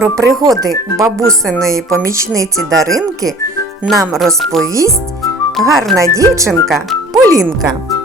Про пригоди бабусиної помічниці Даринки нам розповість гарна дівчинка Полінка.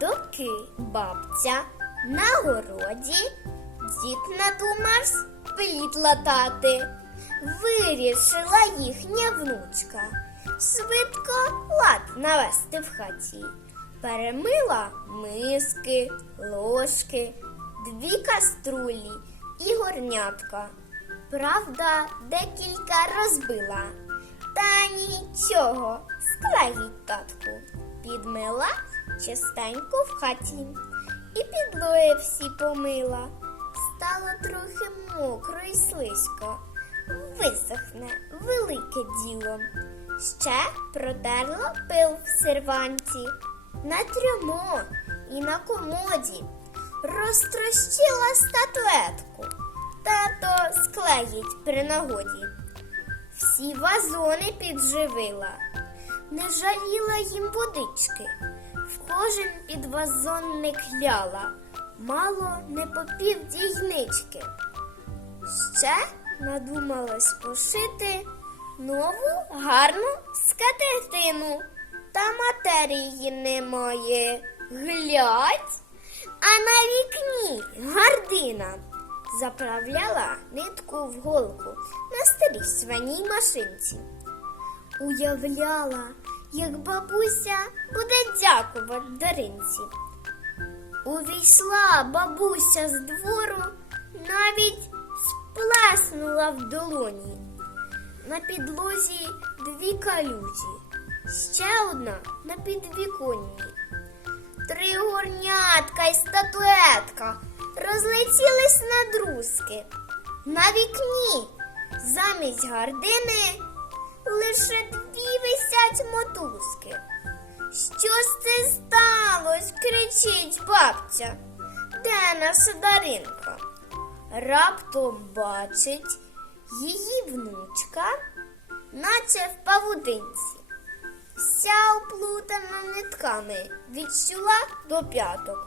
Доки бабця на городі, дід надумавсь плід латати. Вирішила їхня внучка швидко лад навести в хаті. Перемила миски, ложки, дві каструлі і горнятка. Правда, декілька розбила. Та нічого, склагіть татку. Підмила чистенько в хаті і підлоги всі помила. Стало трохи мокро і слизько. Висохне велике діло. Ще протерла пил в серванті, на трюмо і на комоді. Розтрощила статуетку, тато склеїть при нагоді. Всі вазони підживила, не жаліла їм водички, в кожен підвазонник ляла, мало не попів дійнички. Ще надумалась пошити нову гарну скатертину, та матерії немає. Глядь, а на вікні гардина заправляла нитку в голку на старій свиній машинці. Уявляла, як бабуся буде дякувати Даринці. Увійшла бабуся з двору, навіть сплеснула в долоні. На підлозі дві калюжі, ще одна на підвіконні. Три горнятка і статуетка розлетілись на друзки. На вікні замість гардини лише дві висять мотузки. Що ж це сталося? кричить бабця. Де наша Даринка? Раптом бачить її внучка, наче в павутинці. Вся оплутана нитками від чола до п'яток.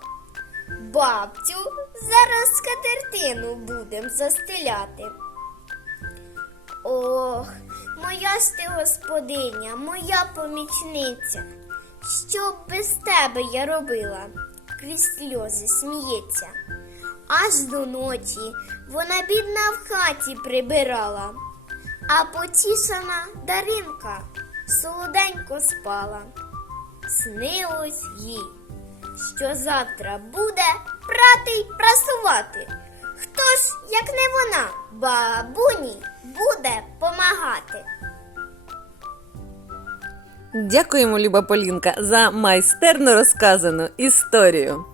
Бабцю, зараз скатертину будем застеляти. Ох, моя ж ти господиня, моя помічниця. Що б без тебе я робила? Крізь сльози сміється. Аж до ночі вона бідна в хаті прибирала, а потішана Даринка солоденько спала. Снилось їй, що завтра буде прати й прасувати. Як не вона, бабуні, буде помагати. Дякуємо, Люба Полінка, за майстерно розказану історію.